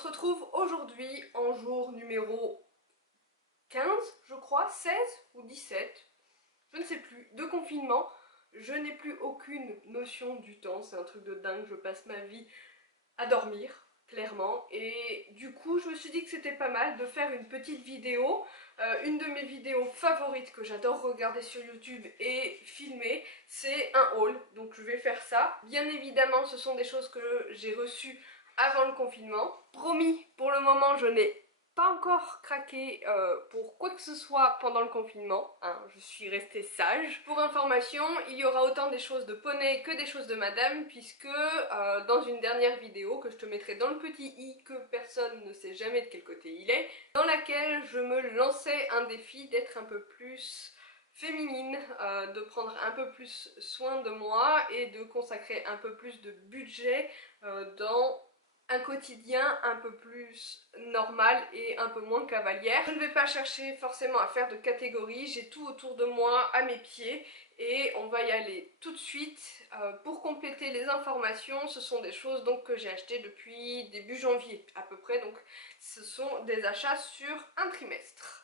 se retrouve aujourd'hui en jour numéro 15, je crois, 16 ou 17, je ne sais plus, de confinement. Je n'ai plus aucune notion du temps, c'est un truc de dingue, je passe ma vie à dormir, clairement. Et du coup, je me suis dit que c'était pas mal de faire une petite vidéo. Une de mes vidéos favorites que j'adore regarder sur YouTube et filmer, c'est un haul. Donc je vais faire ça. Bien évidemment, ce sont des choses que j'ai reçues avant le confinement. Promis, pour le moment, je n'ai pas encore craqué pour quoi que ce soit pendant le confinement, hein, je suis restée sage. Pour information, il y aura autant des choses de poney que des choses de madame, puisque dans une dernière vidéo que je te mettrai dans le petit i que personne ne sait jamais de quel côté il est, dans laquelle je me lançais un défi d'être un peu plus féminine, de prendre un peu plus soin de moi et de consacrer un peu plus de budget dans un quotidien un peu plus normal et un peu moins cavalière. Je ne vais pas chercher forcément à faire de catégories, j'ai tout autour de moi à mes pieds et on va y aller tout de suite. Pour compléter les informations, ce sont des choses donc que j'ai achetées depuis début janvier à peu près, donc ce sont des achats sur un trimestre.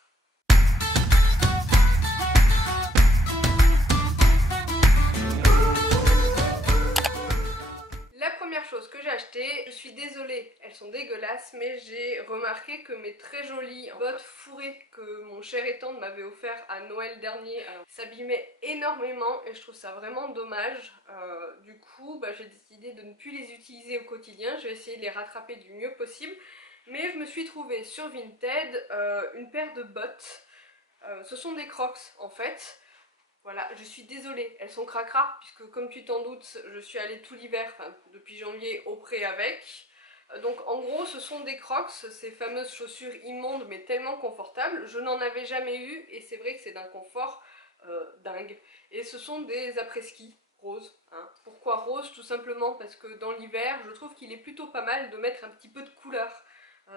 La première chose que j'ai achetée, je suis désolée, elles sont dégueulasses, mais j'ai remarqué que mes très jolies bottes fourrées que mon cher et tendre m'avait offert à Noël dernier s'abîmaient énormément et je trouve ça vraiment dommage. Du coup, j'ai décidé de ne plus les utiliser au quotidien, je vais essayer de les rattraper du mieux possible. Mais je me suis trouvée sur Vinted une paire de bottes, ce sont des Crocs en fait. Voilà, je suis désolée, elles sont cracra, puisque comme tu t'en doutes, je suis allée tout l'hiver, enfin depuis janvier, au pré avec. Donc en gros, ce sont des Crocs, ces fameuses chaussures immondes mais tellement confortables. Je n'en avais jamais eu et c'est vrai que c'est d'un confort dingue. Et ce sont des après-ski roses. Hein. Pourquoi rose? Tout simplement parce que dans l'hiver, je trouve qu'il est plutôt pas mal de mettre un petit peu de couleur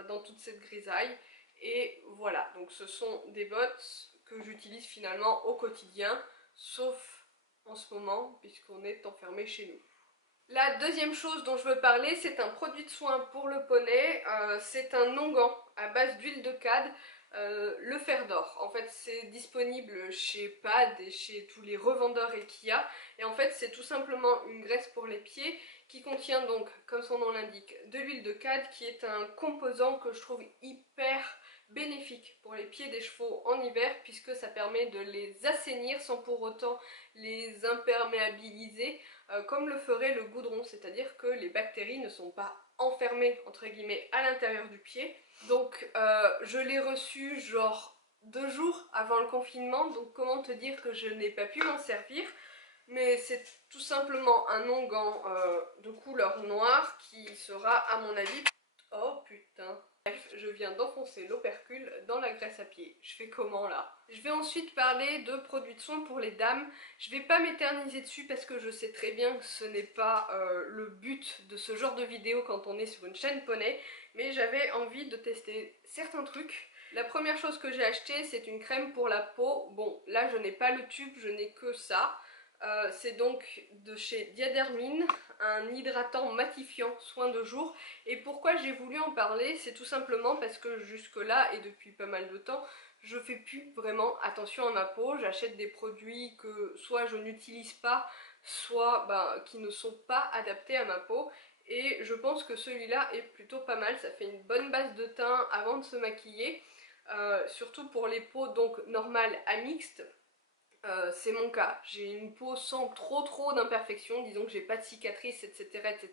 dans toute cette grisaille. Et voilà, donc ce sont des bottes que j'utilise finalement au quotidien, sauf en ce moment puisqu'on est enfermé chez nous. La deuxième chose dont je veux parler, c'est un produit de soin pour le poney, c'est un onguent à base d'huile de cad, le fer d'or. En fait c'est disponible chez PAD et chez tous les revendeurs Ekia, et en fait c'est tout simplement une graisse pour les pieds qui contient donc, comme son nom l'indique, de l'huile de cad qui est un composant que je trouve hyper bénéfique pour les pieds des chevaux en hiver puisque ça permet de les assainir sans pour autant les imperméabiliser comme le ferait le goudron, c'est-à-dire que les bactéries ne sont pas enfermées entre guillemets à l'intérieur du pied. Donc je l'ai reçu genre 2 jours avant le confinement, donc comment te dire que je n'ai pas pu m'en servir. Mais c'est tout simplement un onguent de couleur noire qui sera à mon avis... Oh putain. Bref, je viens d'enfoncer l'opercule dans la graisse à pied. Je fais comment là? Je vais ensuite parler de produits de soins pour les dames. Je vais pas m'éterniser dessus parce que je sais très bien que ce n'est pas le but de ce genre de vidéo quand on est sur une chaîne poney. Mais j'avais envie de tester certains trucs. La première chose que j'ai achetée, c'est une crème pour la peau. Bon, là je n'ai pas le tube, je n'ai que ça. C'est donc de chez Diadermine, un hydratant matifiant soin de jour. Et pourquoi j'ai voulu en parler, c'est tout simplement parce que jusque là et depuis pas mal de temps, je fais plus vraiment attention à ma peau. J'achète des produits que soit je n'utilise pas, soit qui ne sont pas adaptés à ma peau. Et je pense que celui-là est plutôt pas mal, ça fait une bonne base de teint avant de se maquiller. Surtout pour les peaux donc normales à mixtes. C'est mon cas, j'ai une peau sans trop d'imperfections, disons que j'ai pas de cicatrices, etc.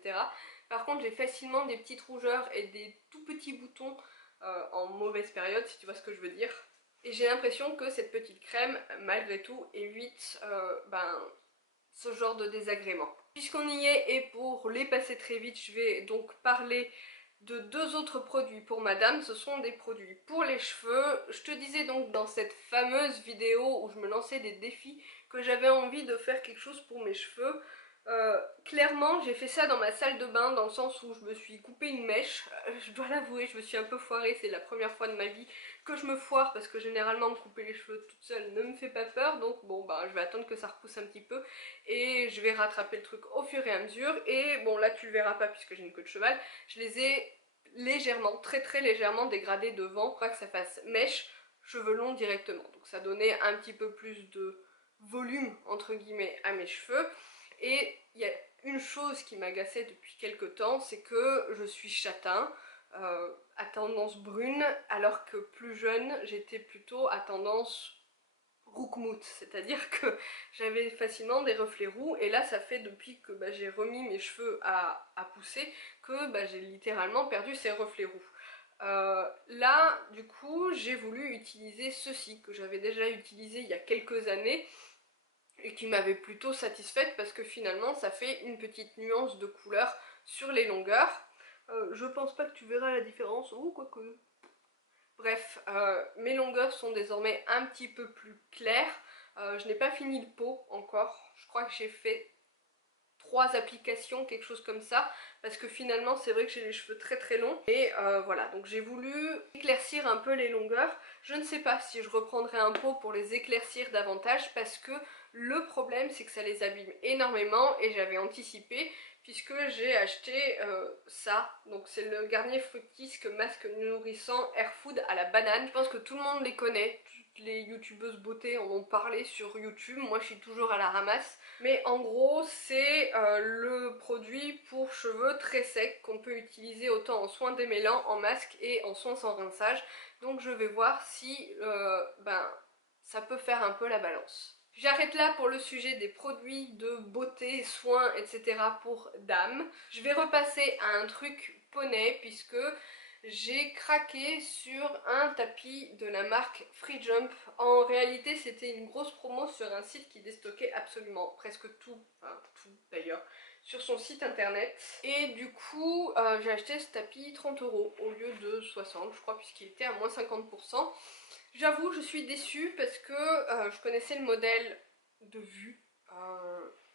Par contre j'ai facilement des petites rougeurs et des tout petits boutons en mauvaise période, si tu vois ce que je veux dire. Et j'ai l'impression que cette petite crème, malgré tout, évite ce genre de désagréments. Puisqu'on y est, et pour les passer très vite, je vais donc parler de 2 autres produits pour madame. Ce sont des produits pour les cheveux. Je te disais donc dans cette fameuse vidéo où je me lançais des défis que j'avais envie de faire quelque chose pour mes cheveux. Clairement j'ai fait ça dans ma salle de bain dans le sens où je me suis coupé une mèche. Je dois l'avouer, je me suis un peu foirée, c'est la première fois de ma vie que je me foire parce que généralement me couper les cheveux toute seule ne me fait pas peur, donc bon je vais attendre que ça repousse un petit peu et je vais rattraper le truc au fur et à mesure. Et bon là tu le verras pas puisque j'ai une queue de cheval, je les ai légèrement, très légèrement dégradé devant, pas que ça fasse mèche, cheveux longs directement. Donc ça donnait un petit peu plus de volume entre guillemets à mes cheveux. Et il y a une chose qui m'agaçait depuis quelques temps, c'est que je suis châtain, à tendance brune, alors que plus jeune j'étais plutôt à tendance roukmout, c'est-à-dire que j'avais facilement des reflets roux, et là ça fait depuis que j'ai remis mes cheveux à pousser que j'ai littéralement perdu ces reflets roux. Là du coup j'ai voulu utiliser ceci que j'avais déjà utilisé il y a quelques années et qui m'avait plutôt satisfaite parce que finalement ça fait une petite nuance de couleur sur les longueurs. Je pense pas que tu verras la différence, ou quoique. Bref, mes longueurs sont désormais un petit peu plus claires. Je n'ai pas fini le pot encore. Je crois que j'ai fait 3 applications, quelque chose comme ça, parce que finalement c'est vrai que j'ai les cheveux très longs. Et voilà, donc j'ai voulu éclaircir un peu les longueurs. Je ne sais pas si je reprendrai un pot pour les éclaircir davantage, parce que le problème c'est que ça les abîme énormément, et j'avais anticipé puisque j'ai acheté ça. Donc c'est le Garnier Fructisque masque nourrissant Air Food à la banane. Je pense que tout le monde les connaît, toutes les youtubeuses beauté en ont parlé sur YouTube, moi je suis toujours à la ramasse. Mais en gros c'est le produit pour cheveux très secs qu'on peut utiliser autant en soins démêlants, en masque et en soins sans rinçage. Donc je vais voir si ça peut faire un peu la balance. J'arrête là pour le sujet des produits de beauté, soins, etc. pour dames. Je vais repasser à un truc poney puisque j'ai craqué sur un tapis de la marque Free Jump. En réalité c'était une grosse promo sur un site qui déstockait absolument presque tout, enfin tout d'ailleurs, sur son site internet. Et du coup j'ai acheté ce tapis 30 € au lieu de 60 je crois, puisqu'il était à moins 50%. J'avoue, je suis déçue parce que je connaissais le modèle de vue.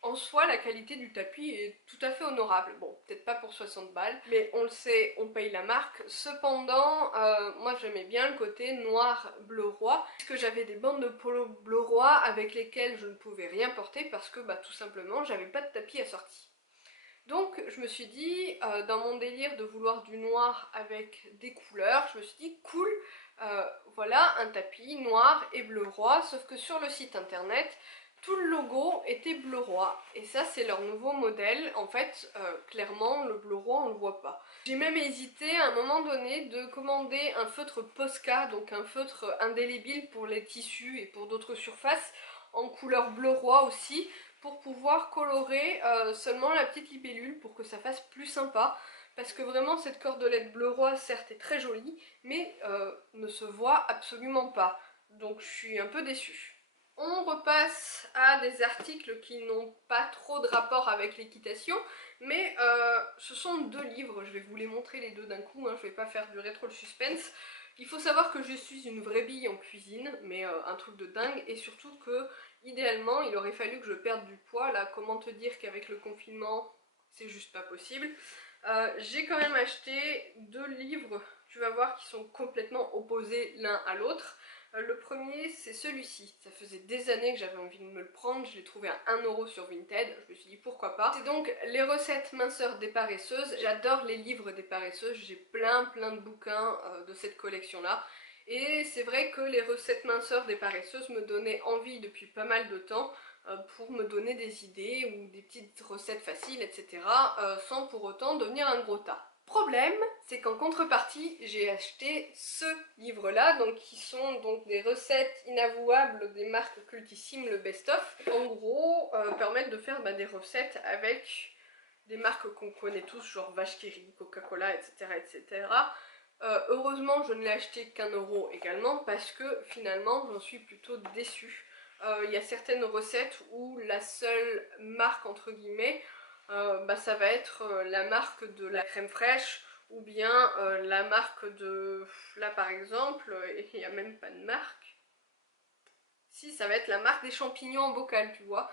En soi, la qualité du tapis est tout à fait honorable. Bon, peut-être pas pour 60 balles, mais on le sait, on paye la marque. Cependant, moi j'aimais bien le côté noir bleu roi, puisque j'avais des bandes de polo bleu roi avec lesquelles je ne pouvais rien porter parce que tout simplement, j'avais pas de tapis assorti. Donc je me suis dit, dans mon délire de vouloir du noir avec des couleurs, je me suis dit cool, voilà un tapis noir et bleu roi, sauf que sur le site internet, tout le logo était bleu roi, et ça c'est leur nouveau modèle. En fait, clairement le bleu roi on le voit pas. J'ai même hésité à un moment donné de commander un feutre Posca, donc un feutre indélébile pour les tissus et pour d'autres surfaces, en couleur bleu roi aussi, pour pouvoir colorer seulement la petite libellule pour que ça fasse plus sympa, parce que vraiment cette cordelette bleu roi certes est très jolie mais ne se voit absolument pas, donc je suis un peu déçue. On repasse à des articles qui n'ont pas trop de rapport avec l'équitation, mais ce sont 2 livres, je vais vous les montrer les deux d'un coup, hein, je vais pas faire durer trop le suspense. Il faut savoir que je suis une vraie bille en cuisine, mais un truc de dingue, et surtout que idéalement il aurait fallu que je perde du poids. Là, comment te dire qu'avec le confinement c'est juste pas possible. J'ai quand même acheté 2 livres, tu vas voir, qui sont complètement opposés l'un à l'autre. Le premier c'est celui-ci, ça faisait des années que j'avais envie de me le prendre, je l'ai trouvé à 1 € sur Vinted, je me suis dit pourquoi pas. C'est donc les recettes minceur des paresseuses. J'adore les livres des paresseuses, j'ai plein de bouquins de cette collection là. Et c'est vrai que les recettes minceur des paresseuses me donnaient envie depuis pas mal de temps, pour me donner des idées ou des petites recettes faciles, etc. Sans pour autant devenir un gros tas. Problème, c'est qu'en contrepartie, j'ai acheté ce livre-là, donc qui sont donc des recettes inavouables des marques cultissimes, le best-of. En gros, permettent de faire des recettes avec des marques qu'on connaît tous, genre Vache qui rit, Coca-Cola, etc. etc. Heureusement, je ne l'ai acheté qu'1 € également, parce que finalement, j'en suis plutôt déçue. Il y a certaines recettes où la seule marque entre guillemets, ça va être la marque de la crème fraîche, ou bien la marque de... Là par exemple, il n'y a même pas de marque. Si, ça va être la marque des champignons en bocal, tu vois.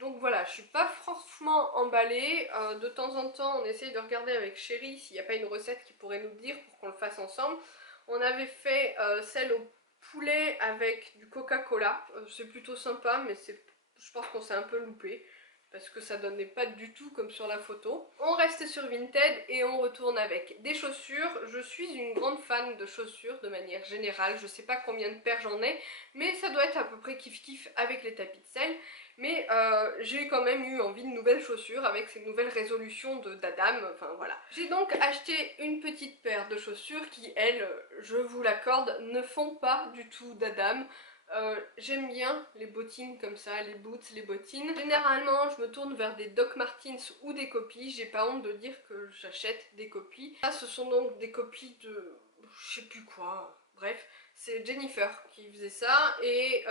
Donc voilà, je suis pas franchement emballée. De temps en temps, on essaye de regarder avec Chérie s'il n'y a pas une recette qui pourrait nous dire pour qu'on le fasse ensemble. On avait fait celle au poulet avec du Coca-Cola. C'est plutôt sympa, mais je pense qu'on s'est un peu loupé. parce que ça donnait pas du tout comme sur la photo. On reste sur Vinted et on retourne avec des chaussures. Je suis une grande fan de chaussures de manière générale, je sais pas combien de paires j'en ai, mais ça doit être à peu près kiff-kiff avec les tapis de sel. Mais j'ai quand même eu envie de nouvelles chaussures avec ces nouvelles résolutions d'Adam, enfin voilà. J'ai donc acheté une petite paire de chaussures qui, elles, je vous l'accorde, ne font pas du tout d'Adam. J'aime bien les bottines comme ça, les boots, les bottines. Généralement, je me tourne vers des Doc Martens ou des copies. J'ai pas honte de dire que j'achète des copies. Là, ce sont donc des copies de... je sais plus quoi. Bref, c'est Jennifer qui faisait ça et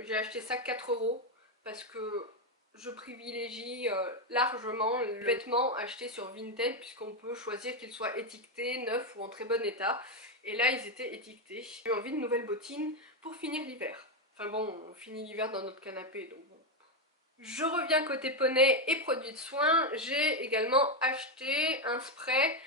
j'ai acheté ça 4 € parce que je privilégie largement le vêtement acheté sur Vinted puisqu'on peut choisir qu'il soit étiqueté, neuf ou en très bon état. Et là, ils étaient étiquetés. J'ai eu envie de nouvelles bottines pour finir l'hiver. Enfin bon, on finit l'hiver dans notre canapé, donc bon. Je reviens côté poney et produits de soins. J'ai également acheté un spray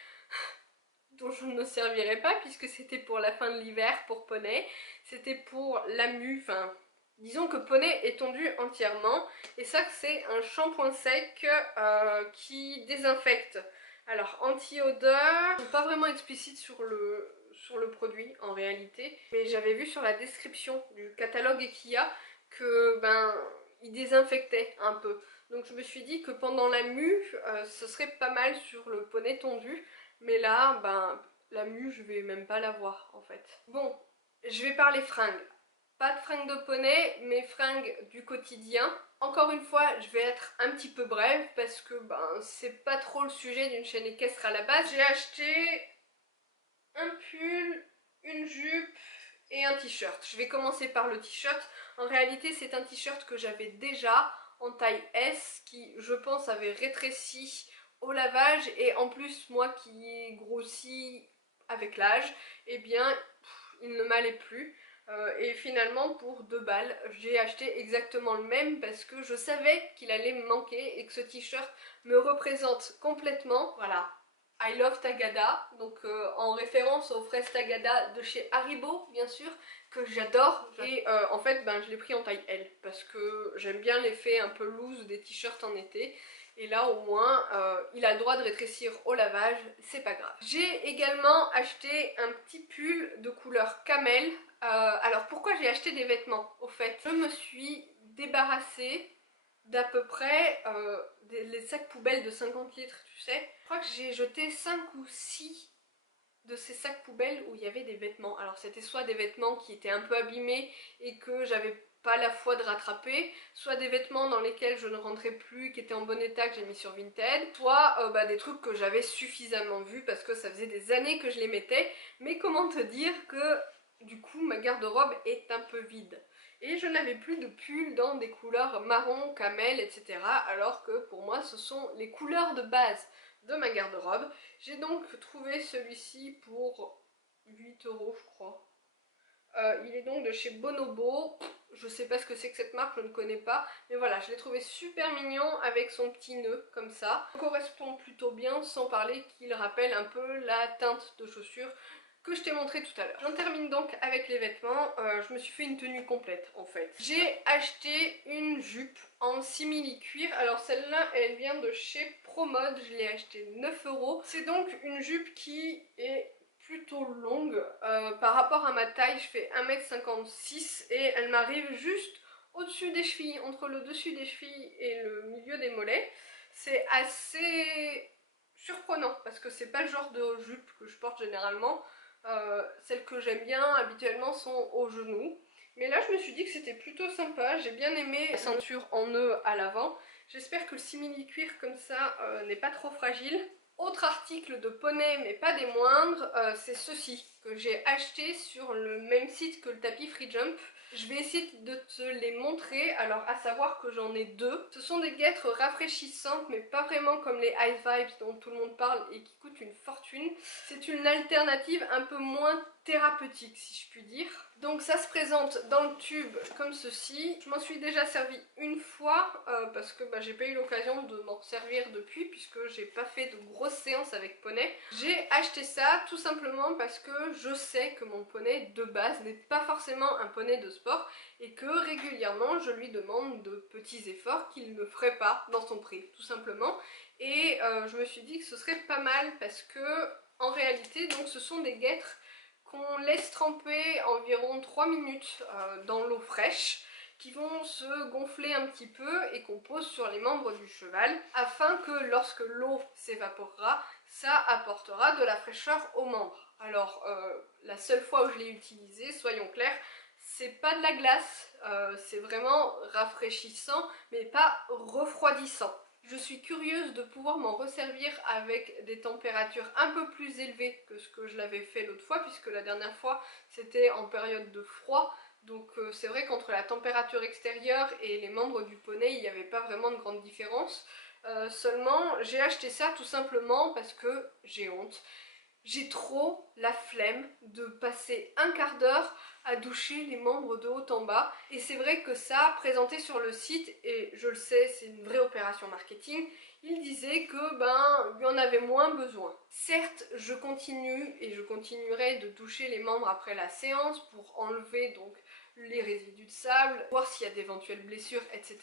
dont je ne me servirai pas puisque c'était pour la fin de l'hiver pour poney. C'était pour la mue, enfin... disons que poney est tondu entièrement. Et ça, c'est un shampoing sec qui désinfecte. Alors, anti-odeur, pas vraiment explicite sur le produit en réalité, mais j'avais vu sur la description du catalogue Ekia que il désinfectait un peu. Donc je me suis dit que pendant la mue, ce serait pas mal sur le poney tondu, mais là, la mue, je vais même pas la voir en fait. Bon, je vais parler fringues. Pas de fringues de poney, mais fringues du quotidien. Encore une fois, je vais être un petit peu brève parce que c'est pas trop le sujet d'une chaîne équestre à la base. J'ai acheté un pull, une jupe et un t-shirt. Je vais commencer par le t-shirt. En réalité, c'est un t-shirt que j'avais déjà en taille S qui, je pense, avait rétréci au lavage et en plus, moi qui ai grossi avec l'âge, eh bien, il ne m'allait plus. Et finalement pour 2 balles j'ai acheté exactement le même parce que je savais qu'il allait me manquer et que ce t-shirt me représente complètement. Voilà, I love Tagada, donc en référence aux fraises Tagada de chez Haribo bien sûr, que j'adore. Et en fait je l'ai pris en taille L parce que j'aime bien l'effet un peu loose des t-shirts en été. Et là au moins il a le droit de rétrécir au lavage, c'est pas grave. J'ai également acheté un petit pull de couleur camel. Alors pourquoi j'ai acheté des vêtements au fait? Je me suis débarrassée d'à peu près les sacs poubelles de 50 litres, tu sais. Je crois que j'ai jeté 5 ou 6 de ces sacs poubelles où il y avait des vêtements. Alors c'était soit des vêtements qui étaient un peu abîmés et que j'avais pas la foi de rattraper, soit des vêtements dans lesquels je ne rentrais plus, qui étaient en bon état, que j'ai mis sur Vinted, soit des trucs que j'avais suffisamment vus parce que ça faisait des années que je les mettais. Mais comment te dire que du coup ma garde-robe est un peu vide. Et je n'avais plus de pull dans des couleurs marron, camel, etc. Alors que pour moi ce sont les couleurs de base de ma garde-robe. J'ai donc trouvé celui-ci pour 8 € je crois. Il est donc de chez Bonobo. Je sais pas ce que c'est que cette marque, je ne connais pas. Mais voilà, je l'ai trouvé super mignon avec son petit nœud comme ça. Il correspond plutôt bien sans parler qu'il rappelle un peu la teinte de chaussures que je t'ai montré tout à l'heure. J'en termine donc avec les vêtements. Je me suis fait une tenue complète en fait. J'ai acheté une jupe en simili-cuir. Alors celle-là, elle vient de chez Promode. Je l'ai achetée 9 €. C'est donc une jupe qui est plutôt longue. Par rapport à ma taille, je fais 1,56 m et elle m'arrive juste au-dessus des chevilles, entre le dessus des chevilles et le milieu des mollets. C'est assez surprenant parce que c'est pas le genre de jupe que je porte généralement. Celles que j'aime bien habituellement sont aux genoux. Mais là je me suis dit que c'était plutôt sympa, j'ai bien aimé la ceinture en nœud à l'avant. J'espère que le simili-cuir comme ça n'est pas trop fragile. Autre article de poney mais pas des moindres, c'est ceci que j'ai acheté sur le même site que le tapis Free Jump. Je vais essayer de te les montrer, alors à savoir que j'en ai 2. Ce sont des guêtres rafraîchissantes mais pas vraiment comme les Ice Vibes dont tout le monde parle et qui coûtent une fortune. C'est une alternative un peu moins thérapeutique si je puis dire. Donc ça se présente dans le tube comme ceci. Je m'en suis déjà servi une fois parce que j'ai pas eu l'occasion de m'en servir depuis puisque j'ai pas fait de grosses séances avec poney. J'ai acheté ça tout simplement parce que je sais que mon poney de base n'est pas forcément un poney de sport et que régulièrement je lui demande de petits efforts qu'il ne ferait pas dans son pré, tout simplement. Et je me suis dit que ce serait pas mal parce que en réalité donc ce sont des guêtres qu'on laisse tremper environ 3 minutes dans l'eau fraîche, qui vont se gonfler un petit peu et qu'on pose sur les membres du cheval afin que lorsque l'eau s'évaporera, ça apportera de la fraîcheur aux membres. Alors la seule fois où je l'ai utilisé, soyons clairs, c'est pas de la glace, c'est vraiment rafraîchissant mais pas refroidissant. Je suis curieuse de pouvoir m'en resservir avec des températures un peu plus élevées que ce que je l'avais fait l'autre fois, puisque la dernière fois c'était en période de froid. Donc c'est vrai qu'entre la température extérieure et les membres du poney, il n'y avait pas vraiment de grande différence. Seulement, j'ai acheté ça tout simplement parce que j'ai honte. J'ai trop la flemme de passer un quart d'heure à doucher les membres de haut en bas. Et c'est vrai que ça, présenté sur le site, et je le sais, c'est une vraie opération marketing, il disait que il y en avait moins besoin. Certes, je continue et je continuerai de doucher les membres après la séance pour enlever donc les résidus de sable, voir s'il y a d'éventuelles blessures, etc.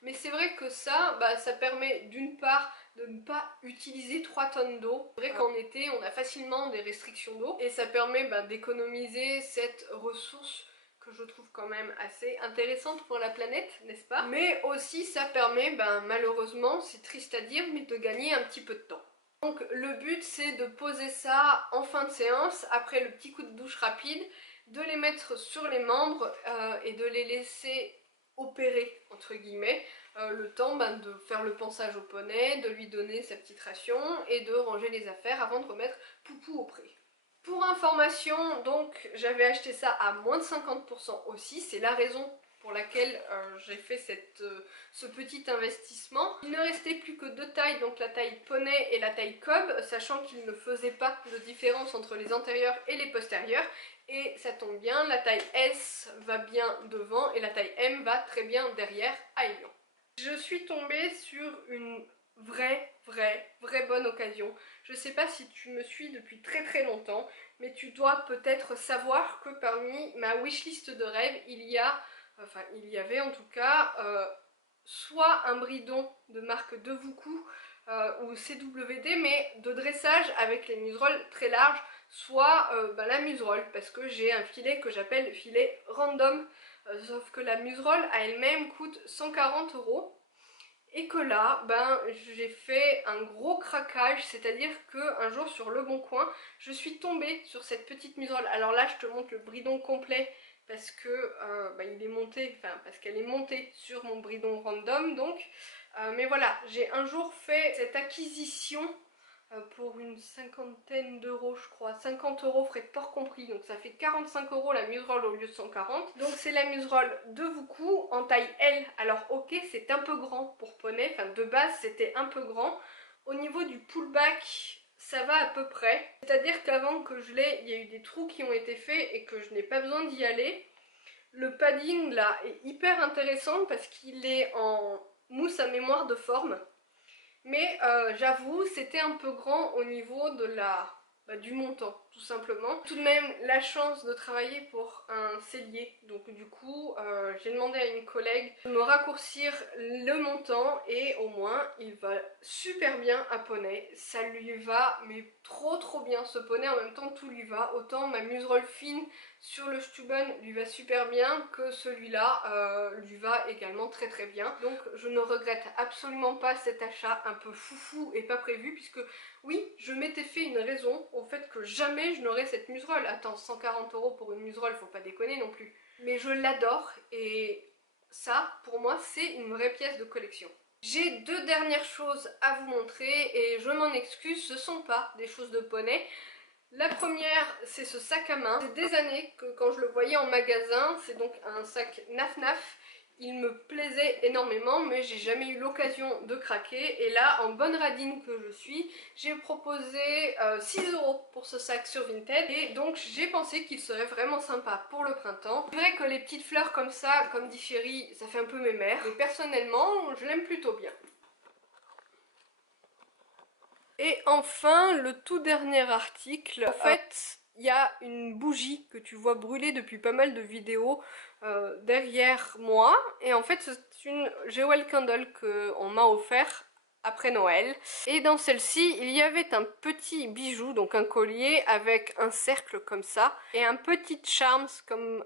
Mais c'est vrai que ça, ça permet d'une part de ne pas utiliser 3 tonnes d'eau. C'est vrai qu'en été, on a facilement des restrictions d'eau et ça permet d'économiser cette ressource que je trouve quand même assez intéressante pour la planète, n'est-ce pas? Mais aussi ça permet, malheureusement, c'est triste à dire, mais de gagner un petit peu de temps. Donc le but c'est de poser ça en fin de séance, après le petit coup de douche rapide, de les mettre sur les membres et de les laisser opérer, entre guillemets, le temps de faire le pansage au poney, de lui donner sa petite ration et de ranger les affaires avant de remettre Poupou au pré. Pour information, donc j'avais acheté ça à moins de 50% aussi, c'est la raison pour laquelle j'ai fait ce petit investissement. Il ne restait plus que 2 tailles, donc la taille poney et la taille cob, sachant qu'il ne faisait pas de différence entre les antérieurs et les postérieurs. Et ça tombe bien, la taille S va bien devant et la taille M va très bien derrière à Elion. Je suis tombée sur une vraie bonne occasion. Je sais pas si tu me suis depuis très longtemps, mais tu dois peut-être savoir que parmi ma wishlist de rêve, il y avait en tout cas soit un bridon de marque Devoucou ou CWD, mais de dressage avec les museroles très larges, soit la muserolle, parce que j'ai un filet que j'appelle filet random, sauf que la muserolle à elle-même coûte 140 €. Et que là, j'ai fait un gros craquage, c'est-à-dire qu'un jour sur Le Bon Coin, je suis tombée sur cette petite muserolle. Alors là, je te montre le bridon complet parce que il est monté, parce qu'elle est montée sur mon bridon random donc. Mais voilà, j'ai un jour fait cette acquisition pour une cinquantaine d'euros je crois, 50 € frais de port compris, donc ça fait 45 € la muserolle au lieu de 140. Donc c'est la muserolle Devoucou en taille L. Alors ok, c'est un peu grand pour poney, de base c'était un peu grand. Au niveau du pullback, ça va à peu près, c'est à dire qu'avant que je l'ai, il y a eu des trous qui ont été faits et que je n'ai pas besoin d'y aller. Le padding là est hyper intéressant parce qu'il est en mousse à mémoire de forme. Mais j'avoue, c'était un peu grand au niveau de du montant, tout simplement. Tout de même, la chance de travailler pour un sellier. Donc du coup, j'ai demandé à une collègue de me raccourcir le montant et au moins, il va super bien à poney. Ça lui va, mais trop bien ce poney. En même temps, tout lui va. Autant ma muserolle fine sur le Stüben lui va super bien que celui-là lui va également très bien. Donc je ne regrette absolument pas cet achat un peu foufou et pas prévu, puisque oui, je m'étais fait une raison au fait que jamais je n'aurais cette muserolle. Attends, 140 € pour une muserolle, faut pas déconner non plus. Mais je l'adore et ça, pour moi, c'est une vraie pièce de collection. J'ai 2 dernières choses à vous montrer et je m'en excuse, ce sont pas des choses de poney. La première, c'est ce sac à main. C'est des années que quand je le voyais en magasin, c'est donc un sac Naf Naf. Il me plaisait énormément, mais j'ai jamais eu l'occasion de craquer. Et là, en bonne radine que je suis, j'ai proposé 6 € pour ce sac sur Vinted. Et donc, j'ai pensé qu'il serait vraiment sympa pour le printemps. C'est vrai que les petites fleurs comme ça, comme dit Chérie, ça fait un peu mémère. Mais personnellement, je l'aime plutôt bien. Et enfin, le tout dernier article, en fait, il y a une bougie que tu vois brûler depuis pas mal de vidéos derrière moi. Et en fait, c'est une Jewel Candle qu'on m'a offert après Noël. Et dans celle-ci, il y avait un petit bijou, donc un collier avec un cercle comme ça, et un petit charms comme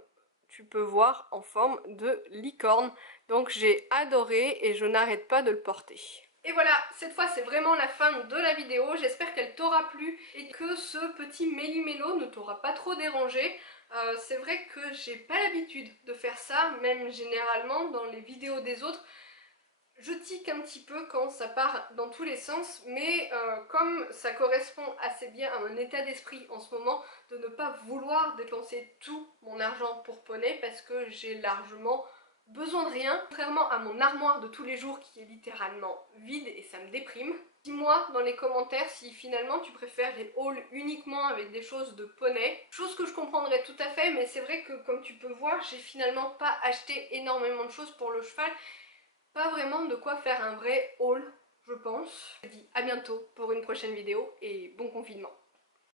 tu peux voir en forme de licorne. Donc j'ai adoré et je n'arrête pas de le porter. Et voilà, cette fois c'est vraiment la fin de la vidéo, j'espère qu'elle t'aura plu et que ce petit méli-mélo ne t'aura pas trop dérangé. C'est vrai que j'ai pas l'habitude de faire ça, même généralement dans les vidéos des autres. Je tique un petit peu quand ça part dans tous les sens, mais comme ça correspond assez bien à mon état d'esprit en ce moment, de ne pas vouloir dépenser tout mon argent pour poney parce que j'ai largement besoin de rien, contrairement à mon armoire de tous les jours qui est littéralement vide et ça me déprime. Dis-moi dans les commentaires si finalement tu préfères les hauls uniquement avec des choses de poney, chose que je comprendrais tout à fait, mais c'est vrai que comme tu peux voir, j'ai finalement pas acheté énormément de choses pour le cheval. Pas vraiment de quoi faire un vrai haul, je pense. Je te dis à bientôt pour une prochaine vidéo et bon confinement.